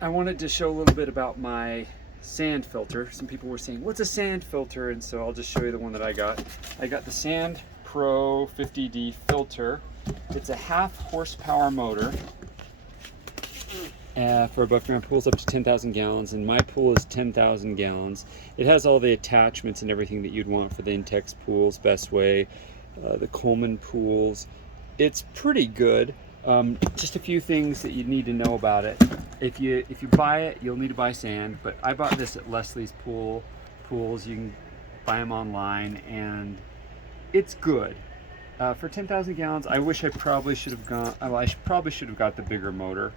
I wanted to show a little bit about my sand filter. Some people were saying, what's a sand filter? And so I'll just show you the one that I got. I got the Sand Pro 50D filter. It's a 1/2 horsepower motor for above ground pools up to 10,000 gallons, and my pool is 10,000 gallons. It has all the attachments and everything that you'd want for the Intex pools, Bestway, the Coleman pools. It's pretty good. Just a few things that you need to know about it. If you buy it, you'll need to buy sand, but I bought this at Leslie's pools. You can buy them online, and it's good. For 10,000 gallons, I wish I probably should have gone, probably should have got the bigger motor,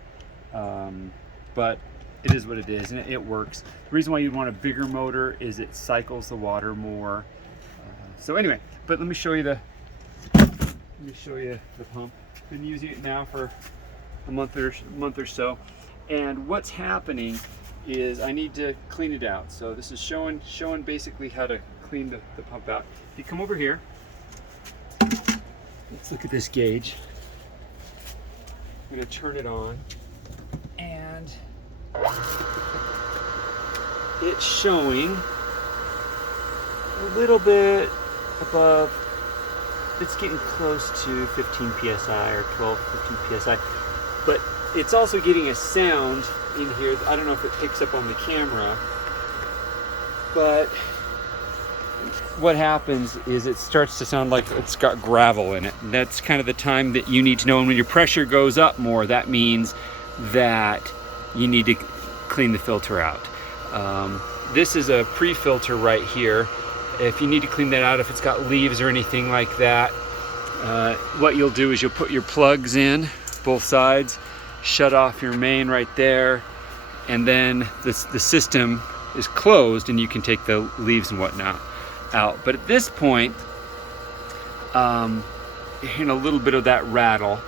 but it is what it is, and it works. The reason why you'd want a bigger motor is it cycles the water more. So anyway, but let me show you the pump. Been using it now for a month or so, and what's happening is I need to clean it out. So this is showing basically how to clean the pump out. If you come over here, let's look at this gauge. I'm going to turn it on, and it's showing a little bit above. It's getting close to 15 psi or 12, 15 psi, but it's also getting a sound in here. I don't know if it picks up on the camera, but what happens is it starts to sound like it's got gravel in it. And that's kind of the time that you need to know. And when your pressure goes up more, that means that you need to clean the filter out. This is a pre-filter right here. If you need to clean that out, if it's got leaves or anything like that, what you'll do is you'll put your plugs in both sides, shut off your main right there, and then the system is closed and you can take the leaves and whatnot out. But at this point, hearing a little bit of that rattle,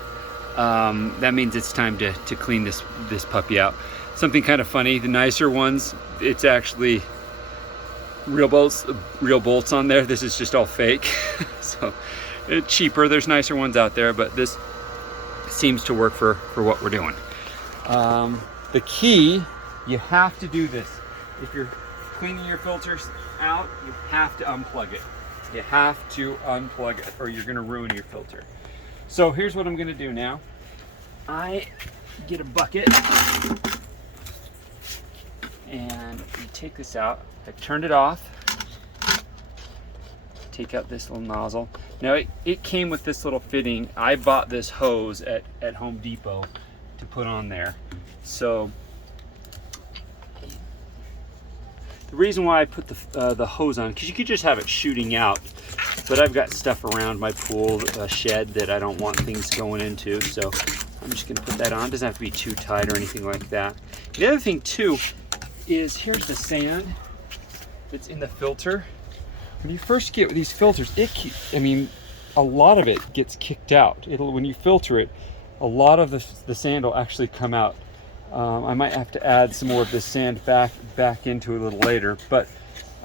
that means it's time to clean this puppy out. Something kind of funny, the nicer ones, it's actually real bolts on there. This is just all fake. So it's cheaper. There's nicer ones out there, but this seems to work for what we're doing. The key, you have to do this. If you're cleaning your filters out, you have to unplug it. You have to unplug it or you're gonna ruin your filter. So here's what I'm gonna do now. I get a bucket and you take this out. I turned it off. Take out this little nozzle. Now it came with this little fitting. I bought this hose at Home Depot to put on there. So the reason why I put the hose on, because you could just have it shooting out, but I've got stuff around my pool, a shed that I don't want things going into, so I'm just gonna put that on. It doesn't have to be too tight or anything like that. The other thing too is here's the sand that's in the filter. When you first get these filters, a lot of it gets kicked out. When you filter it, a lot of the sand will actually come out. I might have to add some more of this sand back into it a little later, but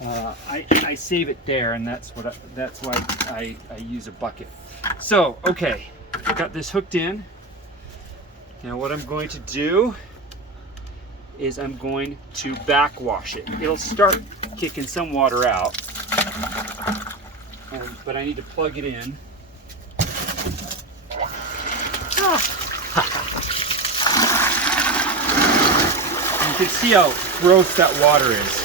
I save it there, and that's why I use a bucket. So okay, I got this hooked in. Now what I'm going to do is I'm going to backwash it. It'll start kicking some water out, but I need to plug it in. You can see how gross that water is.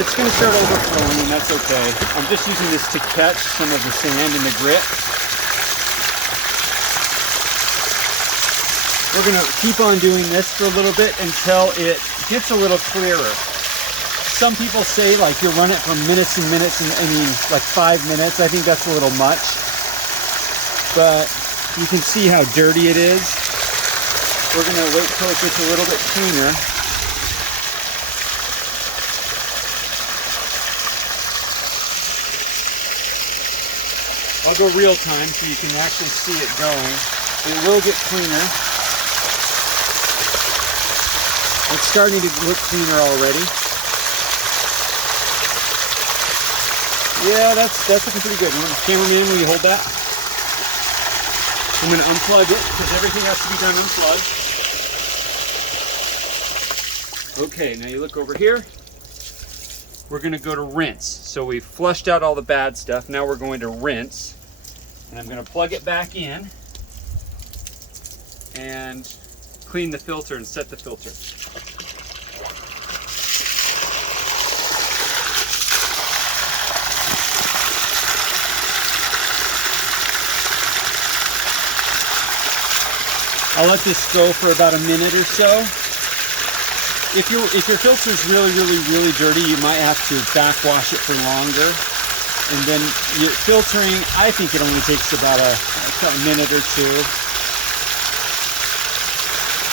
It's going to start overflowing, and that's okay. I'm just using this to catch some of the sand and the grit. We're going to keep on doing this for a little bit until it gets a little clearer. Some people say like you run it for minutes and minutes, and like 5 minutes. I think that's a little much. But you can see how dirty it is. We're going to wait till it gets a little bit cleaner. I'll go real time so you can actually see it going. It will get cleaner. It's starting to look cleaner already. Yeah, that's looking pretty good. Cameraman, will you hold that? I'm going to unplug it because everything has to be done unplugged. Okay, now you look over here. We're going to go to rinse. So we've flushed out all the bad stuff. Now we're going to rinse. And I'm going to plug it back in and clean the filter and set the filter. I'll let this go for about a minute or so. If your filter is really dirty, you might have to backwash it for longer. And then filtering, I think it only takes about a minute or two.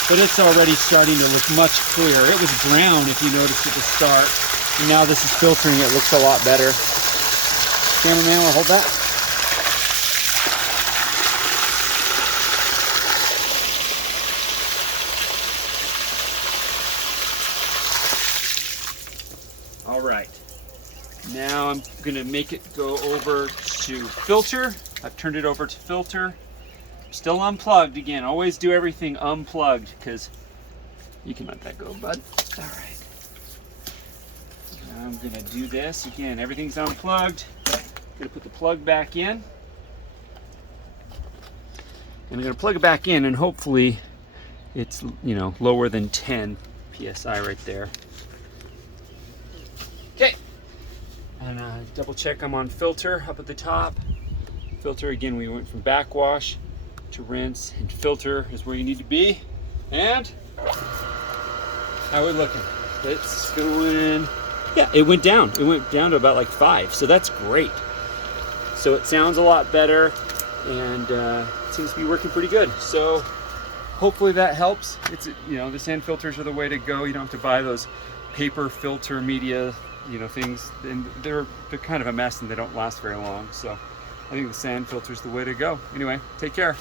But it's already starting to look much clearer. It was brown, if you noticed at the start. And now this is filtering, it looks a lot better. Cameraman, will hold that? All right, now I'm gonna make it go over to filter. I've turned it over to filter. Still unplugged again. Always do everything unplugged because you can let that go, bud. All right. Now I'm gonna do this again. Everything's unplugged. I'm gonna put the plug back in. And I'm gonna plug it back in, and hopefully it's lower than 10 psi right there. Okay, and double check I'm on filter up at the top. Filter, again, we went from backwash to rinse, and filter is where you need to be. And how are we looking? It's going, yeah, it went down. It went down to about like 5, so that's great. So it sounds a lot better, and it seems to be working pretty good. So hopefully that helps. It's, the sand filters are the way to go. You don't have to buy those paper filter media things, and they're kind of a mess and they don't last very long. So I think the sand filter is the way to go. Anyway, take care.